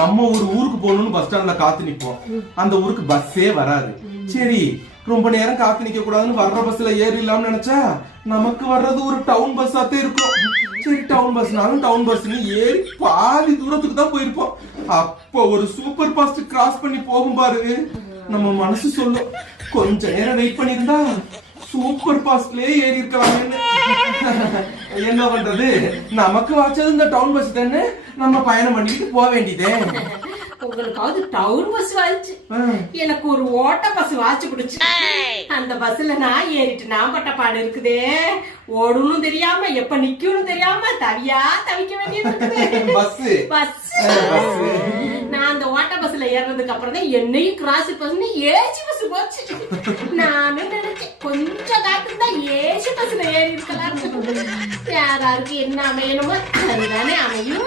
நம்ம ஒரு ஊருக்கு போகணும்னு பஸ் ஸ்டாண்ட்ல காத்து நிப்போம். அந்த ஊருக்கு பஸ்ஸே வராது. சரி ரொம்ப நேரம் காத்து நிக்க கூடாதுன்னு வர்ற பஸ்ல ஏறிடலாம்னு நினைச்சா நமக்கு வர்றது ஒரு டவுன் பஸ்ஸாத்தே இருக்கும். சரி டவுன் பஸ்னாலும் டவுன் பஸ்ன்னு ஏறி பாதி தூரத்துக்கு தான் போயிருப்போம். அப்ப ஒரு சூப்பர் ஃபாஸ்ட் கிராஸ் பண்ணி போகும் பாரு, நம்ம மனசு சொல்லும் கொஞ்ச நேரம் வெயிட் பண்ணிருந்தா சூப்பர் ஃபாஸ்ட்லயே ஏறி இருக்கலாம்னு. என்ன பண்றது, நமக்கு வாச்சது இந்த டவுன் பஸ் தானே, நம்ம பயணம் பண்ணிட்டு போக வேண்டியதே. உங்களுக்காவது டவுன் பஸ் வாச்சு, எனக்கு ஒரு ஓட்ட பஸ் வாச்சு பிடிச்சு. அந்த பஸ்ல நான் ஏறிட்டு நான் பட்ட பாடு இருக்குதே, ஓடணும் தெரியாம எப்ப நிக்கணும் தெரியாம தவியா தவிக்க வேண்டியது பஸ். நான் அந்த ஓட்ட பஸ்ல ஏறதுக்கு அப்புறம் தான் என்னையும் கிராஸ் பண்ணி ஏசி பஸ் போச்சு. நானும் நினைச்சேன் கொஞ்சம் காத்து தான் ஏசி பஸ்ல ஏறி இருக்கலாம். யாராருக்கு என்ன அமையணுமோ அதுதானே அமையும்.